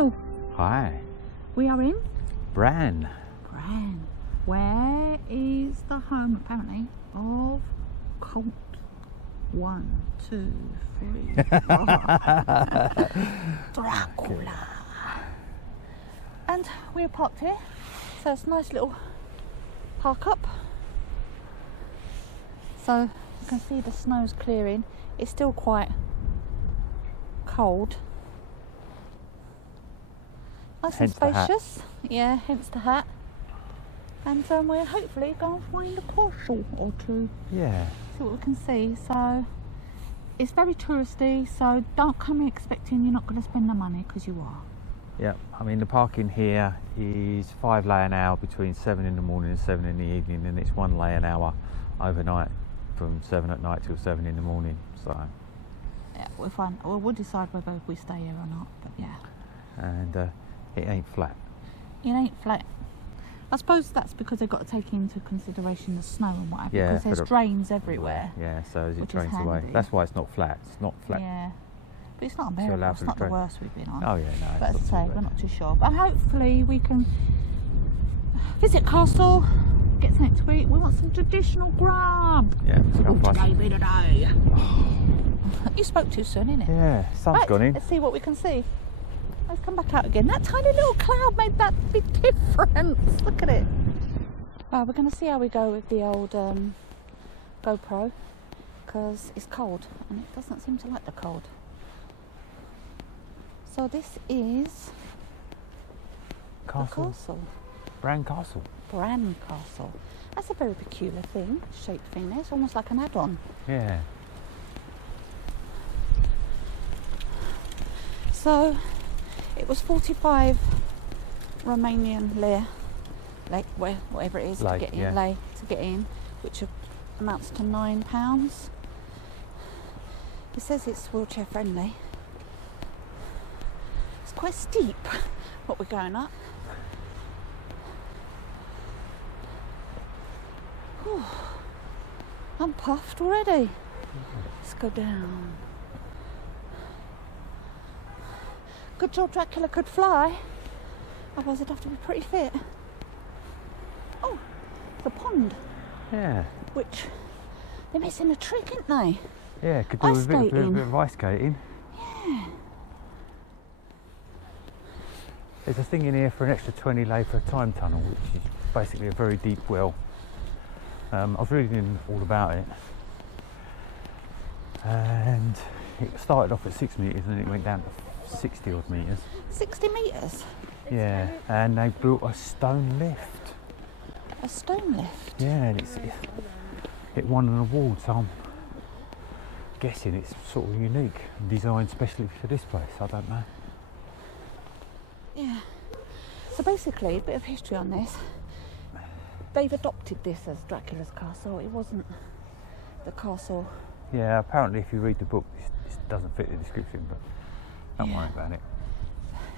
channel. Hi. We are in Bran. Bran, where is the home apparently of Cult 1, 2, 3, 4. Dracula. And we're parked here, so it's a nice little park up. So you can see the snow's clearing. It's still quite cold. Nice and spacious. Yeah, hence the hat. And we're hopefully going to find a castle or two. Yeah. See what we can see. So it's very touristy, so don't come expecting you're not going to spend the money, because you are. Yeah, I mean the parking here is 5 lei an hour between 7 in the morning and 7 in the evening, and it's 1 lei an hour overnight from 7 at night till 7 in the morning. So yeah, we'll find. We'll decide whether we stay here or not. But yeah. And it ain't flat. It ain't flat. I suppose that's because they've got to take into consideration the snow and what have you, Yeah, because there's drains everywhere. Yeah, so as it which drains is away. handy. That's why it's not flat. It's not flat. Yeah, but it's not unbearable. It's not the worst we've been on. Oh yeah, no. But as I it's say, not too we're bad. not too sure. But hopefully we can visit castle, get something to eat. We want some traditional grub. Yeah, let's go What find gave me today? You spoke too soon, innit? Yeah, sun's Right, gone in. let's see what we can see. Let's come back out again. That tiny little cloud made that big difference. Look at it. Right, we're going to see how we go with the old GoPro, because it's cold and it doesn't seem to like the cold. So this is Castle. the castle. Bran Castle. Bran Castle. That's a very peculiar thing, shaped thing there. It's almost like an add-on. Yeah. So it was 45 Romanian lei, like whatever it is, Lei, to get in, yeah. lei to get in, which amounts to £9. It says it's wheelchair friendly. It's quite steep what we're going up. Whew. I'm puffed already. Let's go down. Good job Dracula could fly, otherwise he'd have to be pretty fit. Oh, the pond, Yeah. which they're missing a trick, aren't they? Yeah, could do Ice with a skating. bit of ice skating. Yeah. There's a thing in here for an extra 20 lei for a time tunnel, which is basically a very deep well. I was reading all about it, and it started off at 6 metres and then it went down to 60 odd metres. 60 metres. Yeah, and they built a stone lift. A stone lift. Yeah, and it won an award, so I'm guessing it's sort of unique and designed specially for this place. I don't know. Yeah. So basically, a bit of history on this. They've adopted this as Dracula's castle. It wasn't the castle. Yeah, apparently if you read the book, this doesn't fit the description, but don't worry about it.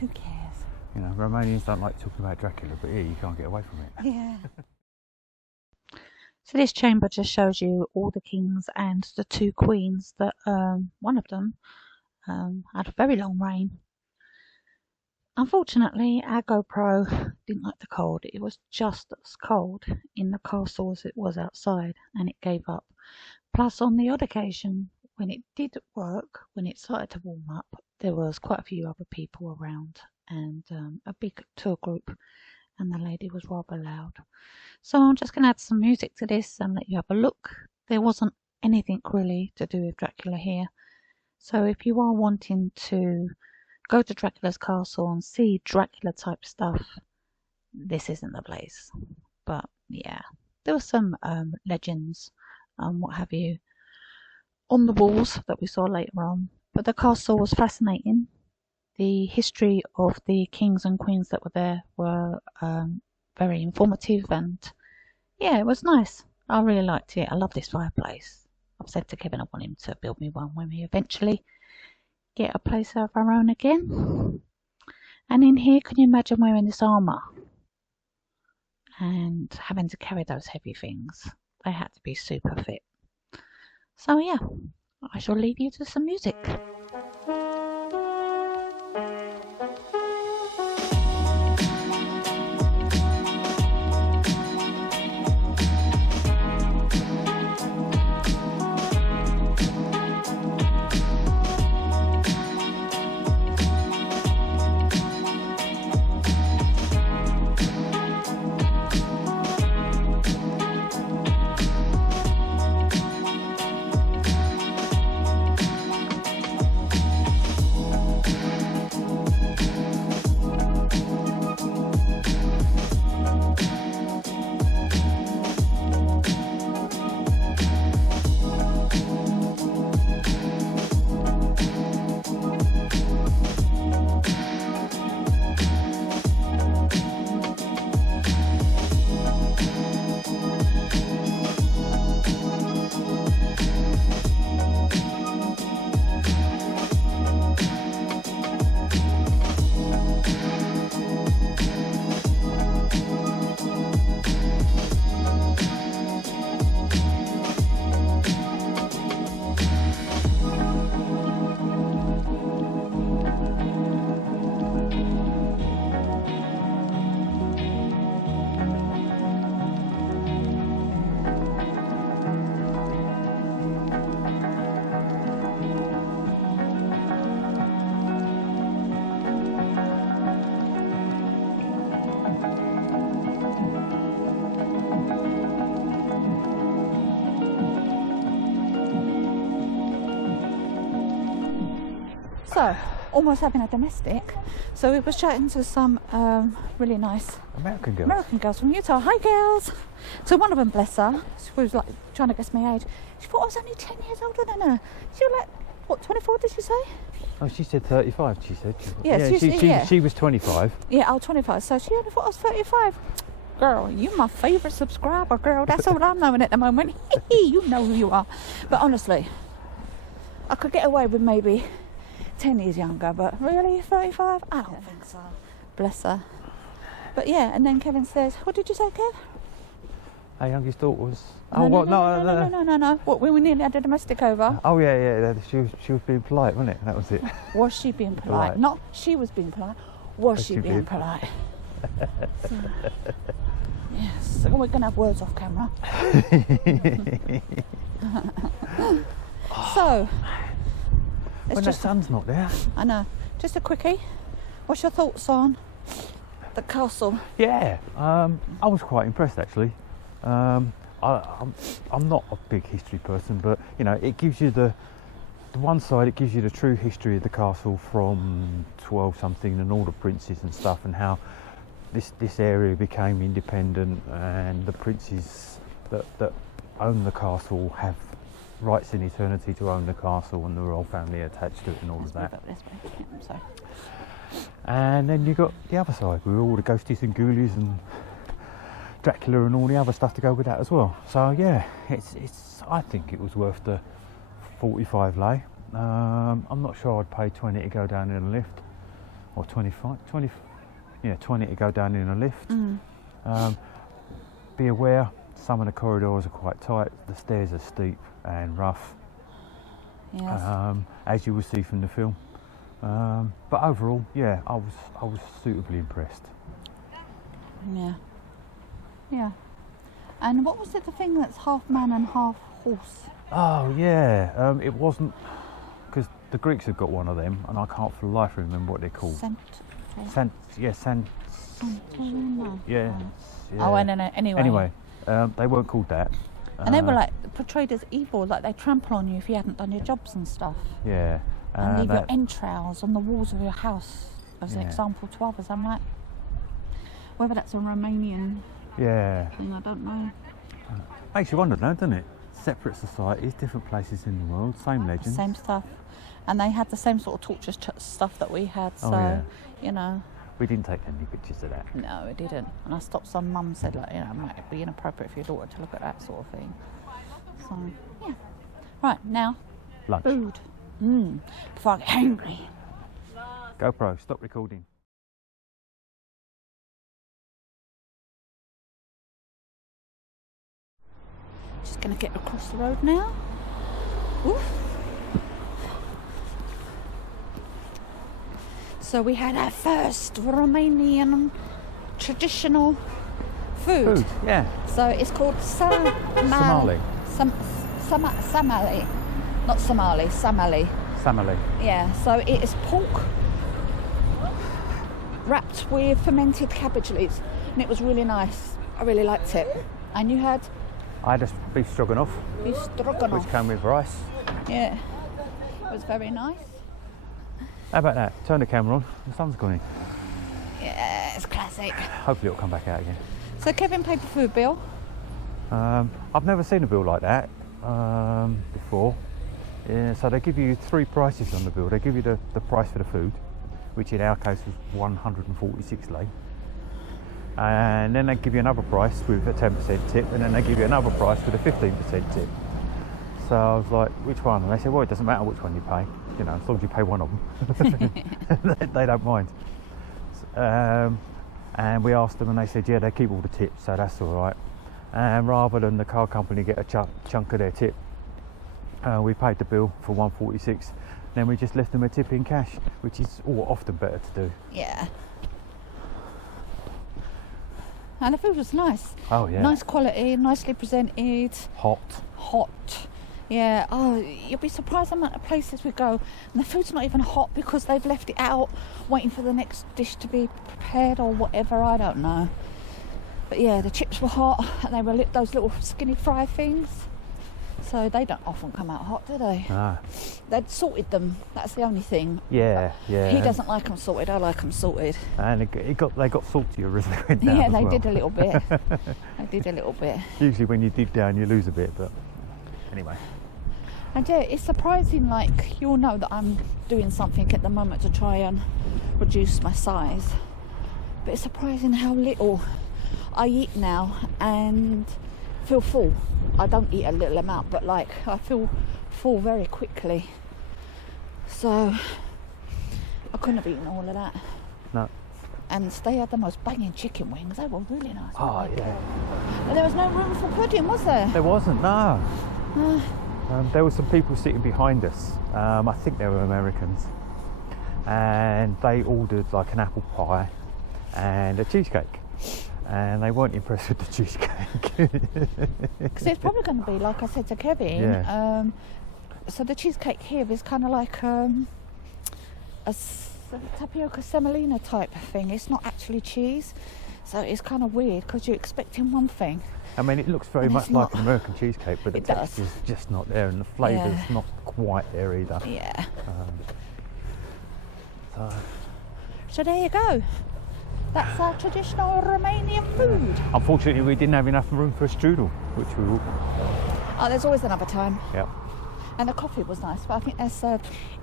Who cares? You know, Romanians don't like talking about Dracula, but here you can't get away from it. Yeah. So this chamber just shows you all the kings and the 2 queens that one of them had a very long reign. Unfortunately, our GoPro didn't like the cold. It was just as cold in the castle as it was outside, and it gave up. Plus, on the odd occasion, when it did work, when it started to warm up, there was quite a few other people around, and a big tour group, and the lady was rather loud. So I'm just going to add some music to this and let you have a look. There wasn't anything really to do with Dracula here. So if you are wanting to go to Dracula's castle and see Dracula type stuff, this isn't the place. But yeah, there were some legends and what have you on the walls that we saw later on. But the castle was fascinating. The history of the kings and queens that were there were very informative, and yeah, it was nice. I really liked it. I love this fireplace. I've said to Kevin I want him to build me one when we eventually get a place of our own again. And in here, can you imagine wearing this armour and having to carry those heavy things? They had to be super fit. So yeah, I shall leave you to some music. So, almost having a domestic. So we were chatting to some really nice American girls from Utah. Hi, girls. So one of them, bless her, she was like trying to guess my age. She thought I was only 10 years older than her. She was like, what, 24 did she say? Oh, she said 35, she said. Yeah, she was 25. Yeah, I was 25. So she only thought I was 35. Girl, you my favourite subscriber, girl. That's all I'm knowing at the moment. You know who you are. But honestly, I could get away with maybe 10 years younger, but really 35? I don't think so. Bless her. But yeah, and then Kevin says, what did you say, Kev? Our youngest daughter was... No. What, when we nearly had a domestic over? Oh, yeah. She was being polite, wasn't it? That was it. Was she being polite? Not she was being polite. Was she being polite? So, yes, so we're going to have words off camera. So, when the sun's not there. I know. Just a quickie. What's your thoughts on the castle? Yeah, I was quite impressed actually. I'm not a big history person, but you know, it gives you the one side. It gives you the true history of the castle from 12 something and all the princes and stuff, and how this area became independent, and the princes that own the castle have rights in eternity to own the castle, and the royal family attached to it and all of that. And then you got the other side with all the ghosties and ghoulies and Dracula and all the other stuff to go with that as well. So yeah, it's I think it was worth the 45 lei. I'm not sure I'd pay 20 to go down in a lift, or 20 to go down in a lift. Be aware, some of the corridors are quite tight, the stairs are steep and rough, yes. As you will see from the film. But overall, yeah, I was suitably impressed. Yeah. And what was it, the thing that's half man and half horse? Oh yeah, it wasn't, because the Greeks have got one of them, and I can't for the life remember what they're called. Yeah. Oh, I don't know. Anyway, they weren't called that. And they were like portrayed as evil, like they trample on you if you hadn't done your jobs and stuff. Yeah. And leave your entrails on the walls of your house as an example to others. I'm like, whether that's a Romanian thing, I don't know. Makes you wonder, though, doesn't it? Separate societies, different places in the world, same legends. Same stuff. And they had the same sort of torture stuff that we had, so, you know. We didn't take any pictures of that. No, we didn't. And I stopped some mum said, like, you know, it might be inappropriate for your daughter to look at that sort of thing. So, yeah. Right, now. Lunch. Food. Before I get hungry. GoPro, stop recording. Just going to get across the road now. Oof. So we had our first Romanian traditional food. Yeah. So it's called Samali. Samali. Not Somali, Samali. Samali. Yeah, so it is pork wrapped with fermented cabbage leaves. And it was really nice. I really liked it. And you had? I had a beef stroganoff. Beef stroganoff. Which came with rice. Yeah. It was very nice. How about that? Turn the camera on. The sun's gone in. Yeah, it's classic. Hopefully it'll come back out again. So Kevin paid the food bill. I've never seen a bill like that before. Yeah, so they give you three prices on the bill. They give you the price for the food, which in our case was 146 lei. And then they give you another price with a 10% tip, and then they give you another price with a 15% tip. So I was like, which one? And they said, well, it doesn't matter which one you pay, you know, as long as you pay one of them. they don't mind. And we asked them, and they said, yeah, they keep all the tips, so that's all right. And rather than the car company get a chunk of their tip, we paid the bill for 146. Then we just left them a tip in cash, which is often better to do. Yeah. And the food was nice. Oh yeah. Nice quality, nicely presented. Hot. Yeah. Oh, you'll be surprised the amount of places we go, and the food's not even hot because they've left it out, waiting for the next dish to be prepared or whatever. I don't know. But yeah, the chips were hot, and they were those little skinny fry things. So they don't often come out hot, do they? No. They'd salted them. That's the only thing. Yeah, yeah. He doesn't like them salted. I like them salted. And they got saltier as they went down. Yeah, as they well. did a little bit. They did a little bit. Usually when you dig down, you lose a bit, but anyway. And yeah, it's surprising. Like, you'll know that I'm doing something at the moment to try and reduce my size. But it's surprising how little I eat now and feel full. I don't eat a little amount, but like I feel full very quickly. So I couldn't have eaten all of that. No. And they had the most banging chicken wings. They were really nice. Oh, weren't they? yeah. And there was no room for pudding, was there? There wasn't, no. Uh, There were some people sitting behind us. I think they were Americans. And they ordered like an apple pie and a cheesecake. And they weren't impressed with the cheesecake. Because it's probably going to be, like I said to Kevin, Yeah. So the cheesecake here is kind of like a tapioca semolina type thing. It's not actually cheese, so it's kind of weird because you're expecting one thing. I mean, it looks very And much it's like not. an American cheesecake, but the It does. texture's just not there, and the flavour's Yeah. not quite there either. Yeah. So, So there you go. That's our traditional Romanian food. unfortunately, we didn't have enough room for a strudel, which we will. Oh, there's always another time. Yeah. And the coffee was nice, but I think that's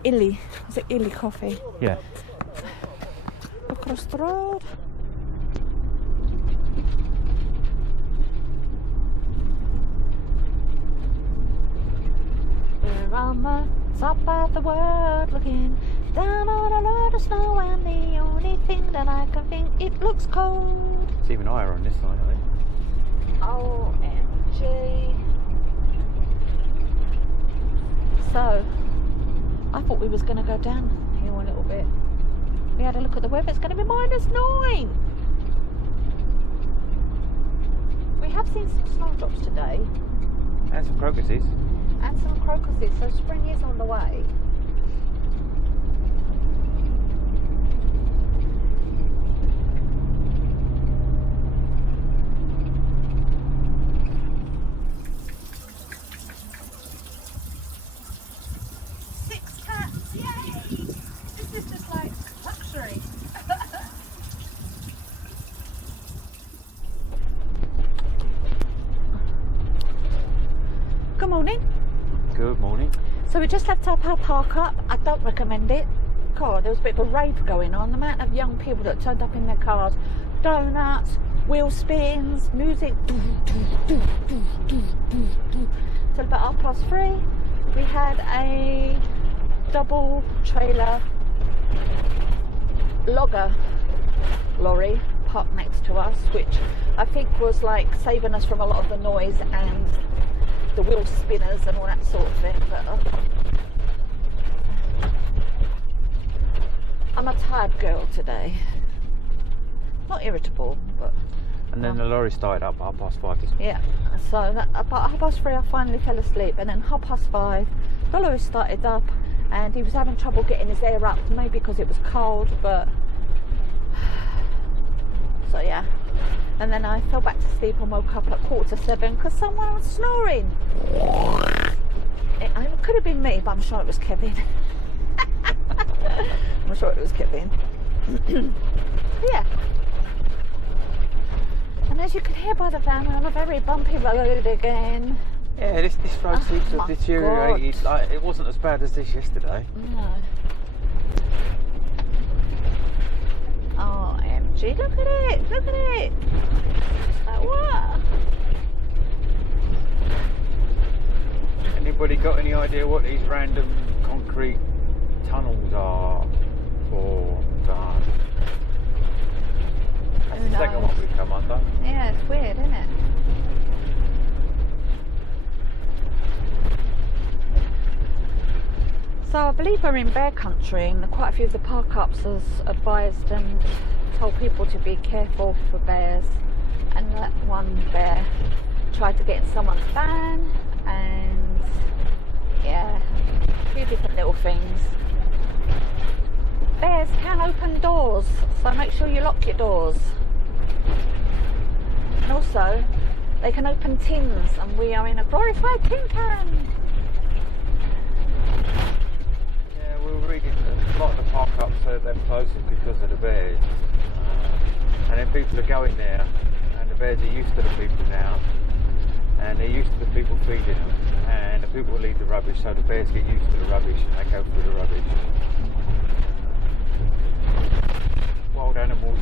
Illy. Is it Illy coffee? Yeah. Across the road. We're on the top of the world looking down on a lot of snow, and the only thing that I can think, it looks cold. It's even higher on this side, I think. OMG. So, I thought we was going to go down here a little bit. We had a look at the weather, it's going to be -9. We have seen some snowdrops today. And some crocuses. And some crocuses, so spring is on the way. Six cats, yay! This is just like luxury. Good morning. Good morning. So we just left our park up. I don't recommend it. God, there was a bit of a rave going on. The amount of young people that turned up in their cars, donuts, wheel spins, music. Till about 3:30, we had a double trailer logger lorry parked next to us, which I think was like saving us from a lot of the noise and the wheel spinners and all that sort of thing. But I'm a tired girl today. Not irritable, but And then the lorry started up at 5:30 this morning. yeah. So that, about 3:30 I finally fell asleep, and then 5:30 the lorry started up, and he was having trouble getting his air up, maybe because it was cold, but so yeah. And then I fell back to sleep and woke up at 6:45 because someone was snoring. It could have been me, but I'm sure it was Kevin. I'm sure it was Kevin. Yeah. And as you can hear by the van, we're on a very bumpy road again. Yeah, this road seems to my have deteriorated. Like, it wasn't as bad as this yesterday. No. OMG, look at it, look at it. It's like, what? Anybody got any idea what these random concrete tunnels are for? That's the second one we've come under. Yeah, it's weird, isn't it? So I believe we're in bear country, and quite a few of the park ups has advised and told people to be careful for bears. And that one bear tried to get in someone's van, and yeah, a few different little things. Bears can open doors, so make sure you lock your doors. And also, They can open tins, and we are in a glorified tin can. Yeah, we were reading a lot of the park ups so they're closed because of the bears. And then people are going there, and the bears are used to the people now, and they're used to the people feeding them, and the people will leave the rubbish, so the bears get used to the rubbish and they go through the rubbish. Wild animals,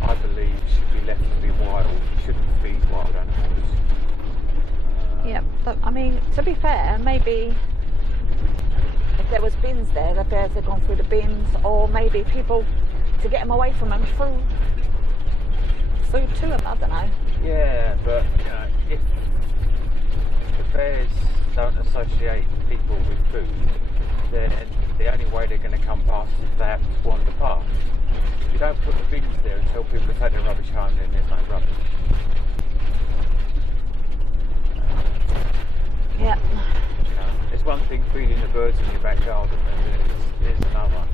I believe, should be left to be wild. You shouldn't feed wild animals. Yeah, but I mean, to be fair, maybe if there was bins there, the bears had gone through the bins, or maybe people, to get them away from them, threw food to them, I don't know. Yeah, but you know, if the bears don't associate people with food, then the only way they're going to come past is if they have to wander past. If you don't put the bins there and tell people to take their rubbish home, then there's no rubbish. Yeah. You know, there's one thing feeding the birds in your back garden, and there's another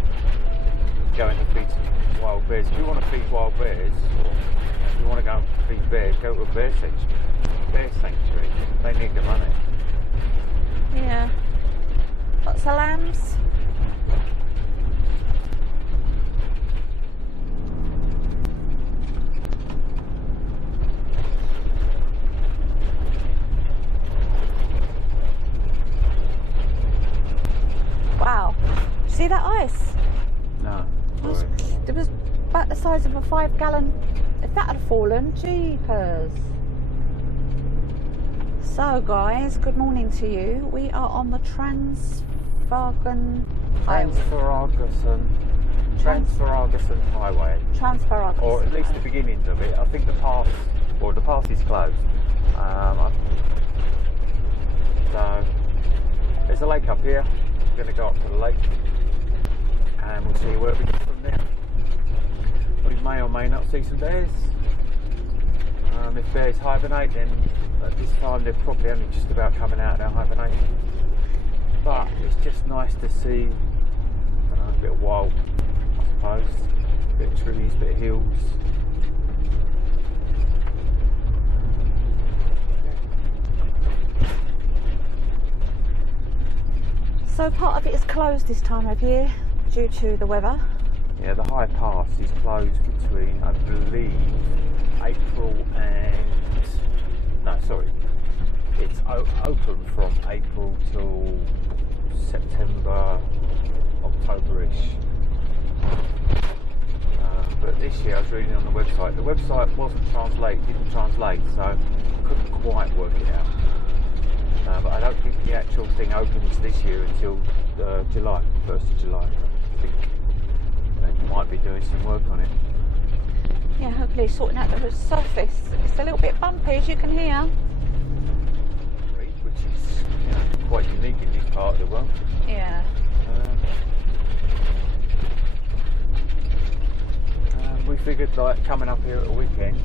going to feed some wild bears. If you want to feed wild bears, or if you want to go and feed bears, go to a bear sanctuary. They need the money. Yeah. Lots of lambs. Wow. See that ice? No. It was about the size of a 5-gallon. If that had fallen, jeepers. So guys, good morning to you. We are on the Transfagarasan Highway. Transfagarasan. Or at least the beginnings of it. I think the pass is closed. So there's a lake up here. We're going to go up to the lake and we'll see where we go from there. We may or may not see some bears. If bears hibernate, then at this time they're probably only just about coming out of their hibernation. But it's just nice to see a bit of wild, I suppose. A bit of trees, a bit of hills. So part of it is closed this time of year due to the weather. Yeah, the high pass is closed between, I believe, April and... No, sorry. It's open from April till September, October-ish. But this year I was reading on the website didn't translate, so I couldn't quite work it out. But I don't think the actual thing opens this year until July, 1st of July. I think they might be doing some work on it. Yeah, hopefully sorting out the surface. It's a little bit bumpy, as you can hear. Which is quite unique in this part of the world. Yeah. We figured, like, coming up here at the weekend,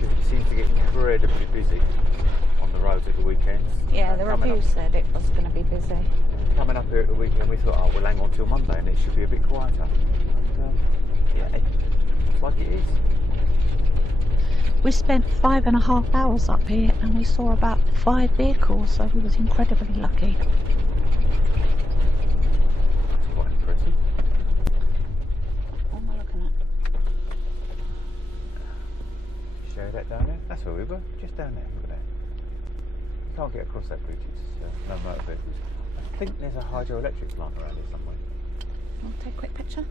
because it seems to get incredibly busy on the roads at the weekends. Yeah, the review said it was going to be busy. Coming up here at the weekend, we thought, we'll hang on till Monday and it should be a bit quieter. And, yeah, it's like it is. We spent 5.5 hours up here and we saw about 5 vehicles, so we was incredibly lucky. That's quite impressive. What am I looking at? Show that down there? That's where we were, just down there, look at that. You can't get across that bridge, it's no motor vehicles. I think there's a hydroelectric plant around here somewhere. I'll take a quick picture.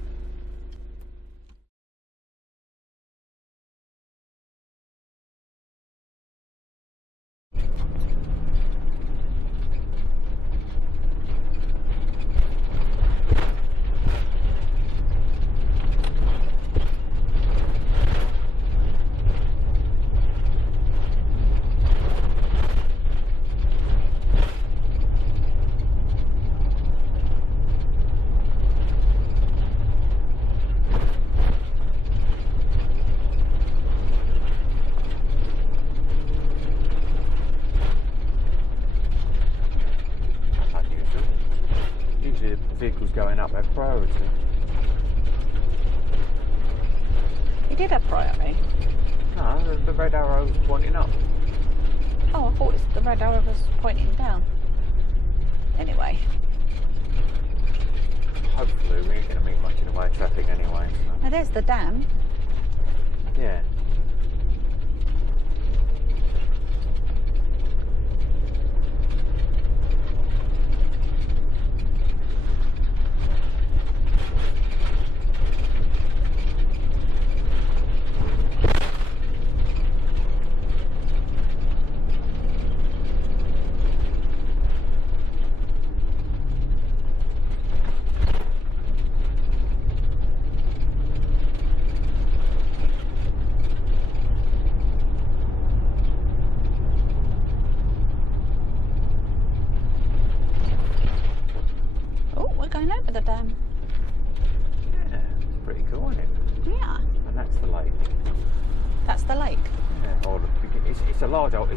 Vehicles going up have priority. You did have priority. No, the red arrow's pointing up. Oh, I thought the red arrow was pointing down. Anyway. Hopefully we ain't going to meet much in the way of traffic anyway. So. Now there's the dam. Yeah. Going over the dam. Yeah, pretty cool, isn't it? Yeah. And that's the lake. That's the lake. Yeah, or it's a large old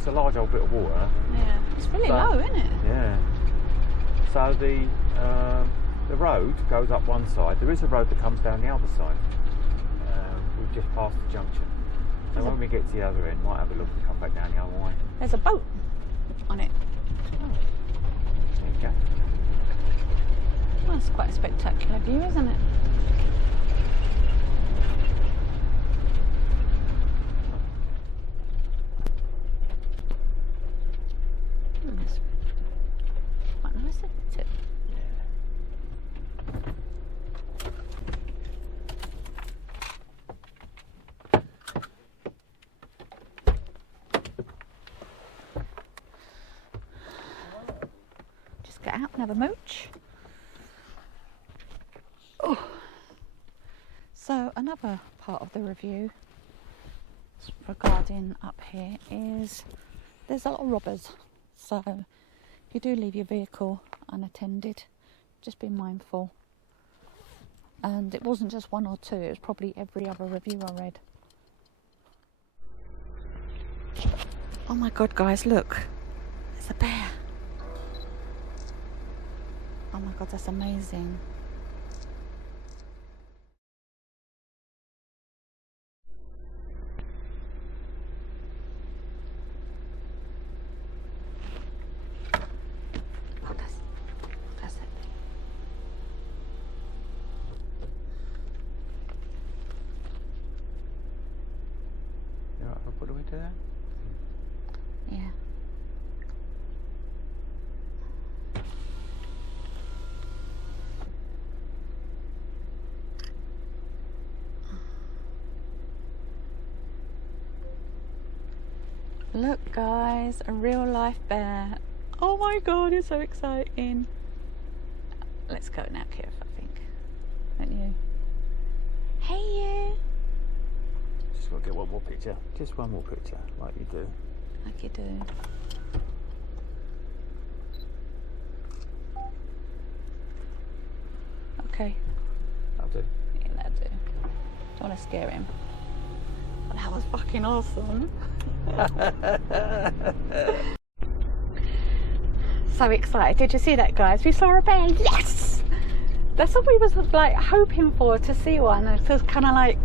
bit of water. Yeah, it's really low, isn't it? Yeah. So the road goes up one side. There is a road that comes down the other side. We've just passed the junction. So when we get to the other end, might have a look and come back down the other way. There's a boat on it. Oh. There you go. Well, that's quite a spectacular view, isn't it? It's quite nice, isn't it? Just get out and have a mooch. Oh. So another part of the review regarding up here is there's a lot of robbers, so if you do leave your vehicle unattended, just be mindful. And it wasn't just one or two, it was probably every other review I read. Oh my god guys, look, there's a bear. Oh my god, that's amazing. What do we do there? Yeah. Look guys, a real life bear. Oh my god, it's so exciting. Let's go now, Kev, I think. Don't you? Hey you! Just got to get one more picture. Just one more picture, like you do. Like you do. Okay. That'll do. Yeah, that'll do. Don't want to scare him. But that was fucking awesome. So excited. Did you see that, guys? We saw a bear. Yes! That's what we was like hoping for, to see one. It was kind of like,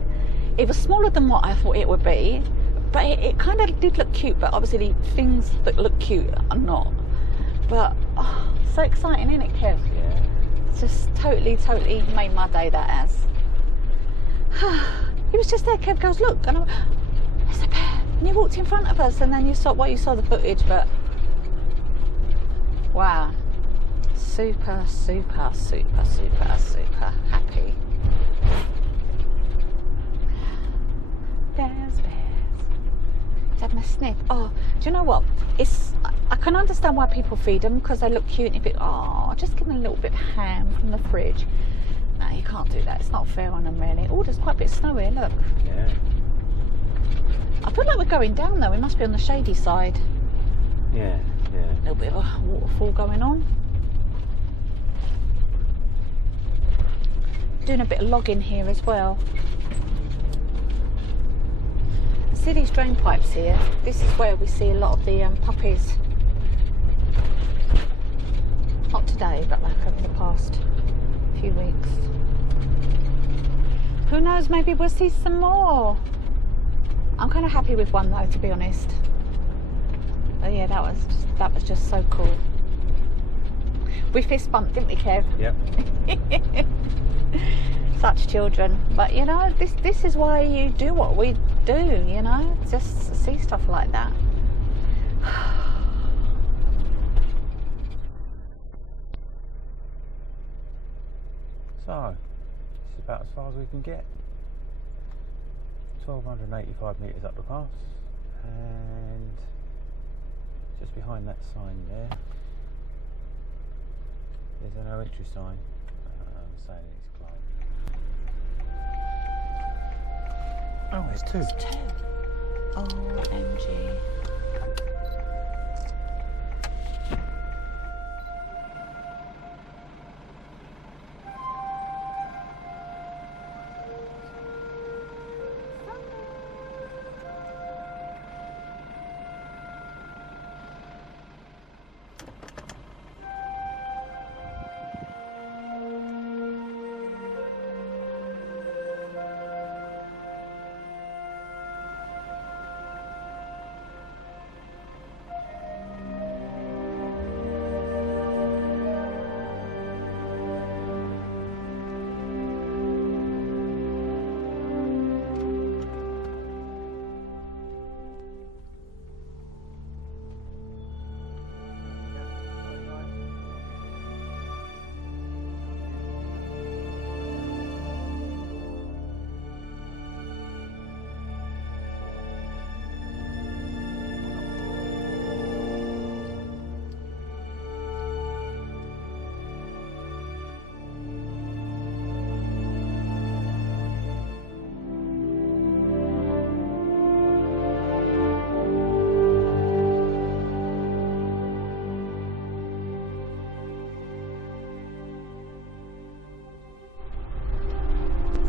it was smaller than what I thought it would be, but it kind of did look cute, but obviously things that look cute are not. But oh, so exciting, isn't it, Kev? Yeah. It's just totally made my day, that has. He was just there, Kev goes, look, and I went, there's a bear. And he walked in front of us, and then you saw the footage, but wow. Super happy. Bears. He's having a sniff. Oh, do you know what? I can understand why people feed them, because they look cute and just give them a little bit of ham from the fridge. No, you can't do that. It's not fair on them, really. Oh, there's quite a bit of snow here, look. Yeah. I feel like we're going down though. We must be on the shady side. Yeah. A little bit of a waterfall going on. Doing a bit of logging here as well. See these drain pipes here? This is where we see a lot of the puppies. Not today, but like over the past few weeks. Who knows, maybe we'll see some more. I'm kind of happy with one though, to be honest. But yeah, that was just so cool. We fist bumped, didn't we, Kev? Yep. Such children. But you know, this is why you do what we do, you know, just see stuff like that. So, this is about as far as we can get. 1,285 metres up the pass, and just behind that sign there, there's a no entry sign saying it's closed. Oh, it's two. It's two. OMG.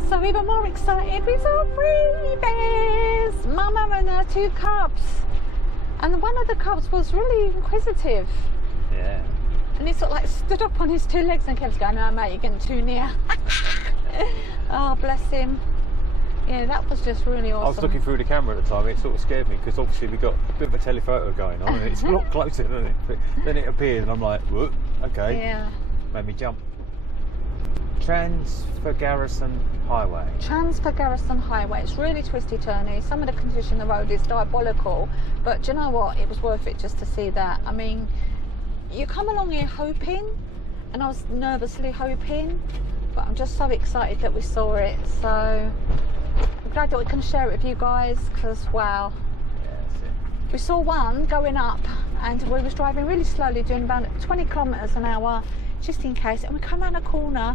So even more excited, we saw 3 bears, Mama and her 2 cubs, and one of the cubs was really inquisitive. Yeah. And he sort of like stood up on his 2 legs and kept going, "No mate, you're getting too near." Oh, bless him. Yeah, that was just really awesome. I was looking through the camera at the time. It sort of scared me because obviously we got a bit of a telephoto going on, and it's a lot closer, isn't it? But then it appeared, and I'm like, "Whoop, okay." Yeah. Made me jump. Transfagarasan Highway. Transfagarasan Highway. It's really twisty turny. Some of the condition of the road is diabolical, but do you know what? It was worth it just to see that. I mean, you come along here hoping, and I was nervously hoping, but I'm just so excited that we saw it. So I'm glad that we can share it with you guys, because wow. Yeah, that's it. We saw one going up, and we was driving really slowly, doing about 20 kilometres an hour, just in case, and we come around a corner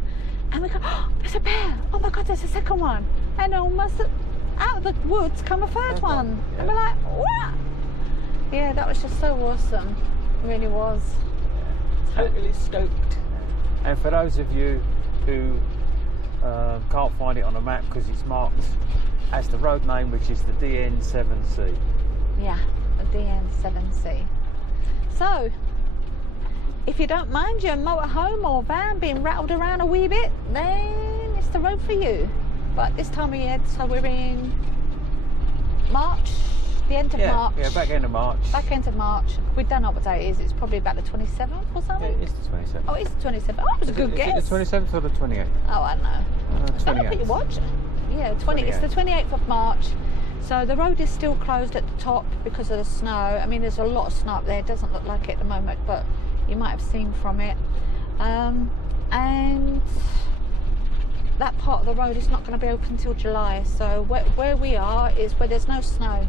and we go, "Oh, there's a bear, oh my god, there's a second one," and almost out of the woods come a third one. Yeah. And we're like, "What?" Yeah, that was just so awesome. It really was. Totally stoked. And for those of you who can't find it on a map because it's marked as the road name, which is the DN7C. Yeah, the DN7C. So if you don't mind your motorhome or van being rattled around a wee bit, then it's the road for you. But this time of year, so we're in March, the end of March. Yeah, back end of March. Back end of March. We don't know what day it is. It's probably about the 27th or something. Yeah, it's the 27th. Oh, it's the 27th. Oh, it was a good guess. Is it the 27th or the 28th? Oh, I don't know. 28th. Put your watch. Yeah, 20. It's the 28th of March. So the road is still closed at the top because of the snow. I mean, there's a lot of snow up there. It doesn't look like it at the moment, but you might have seen from it. And that part of the road is not going to be open until July. So where we are is where there's no snow.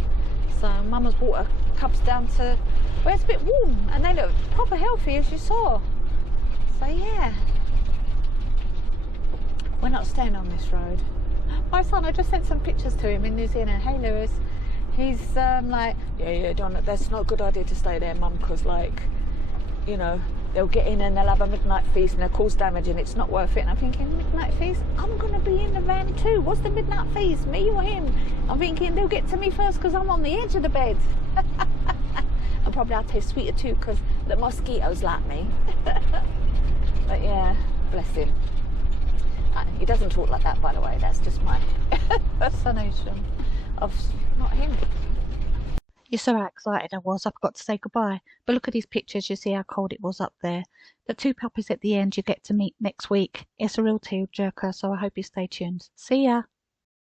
So Mama's brought her cubs down to where it's a bit warm, and they look proper healthy, as you saw. So yeah, we're not staying on this road. My son, I just sent some pictures to him in New Zealand. Hey Lewis, he's like, yeah, Donna, that's not a good idea to stay there, Mum, because like, you know, they'll get in and they'll have a midnight feast and they'll cause damage and it's not worth it. And I'm thinking, midnight feast? I'm going to be in the van too. What's the midnight feast? Me or him? I'm thinking they'll get to me first because I'm on the edge of the bed. And probably I'll taste sweeter too because the mosquitoes like me. But yeah, bless him. He doesn't talk like that, by the way. That's just my personation. of not him. You saw how excited I was. I forgot to say goodbye. But look at these pictures. You see how cold it was up there. The 2 puppies at the end you get to meet next week. It's a real tearjerker, so I hope you stay tuned. See ya.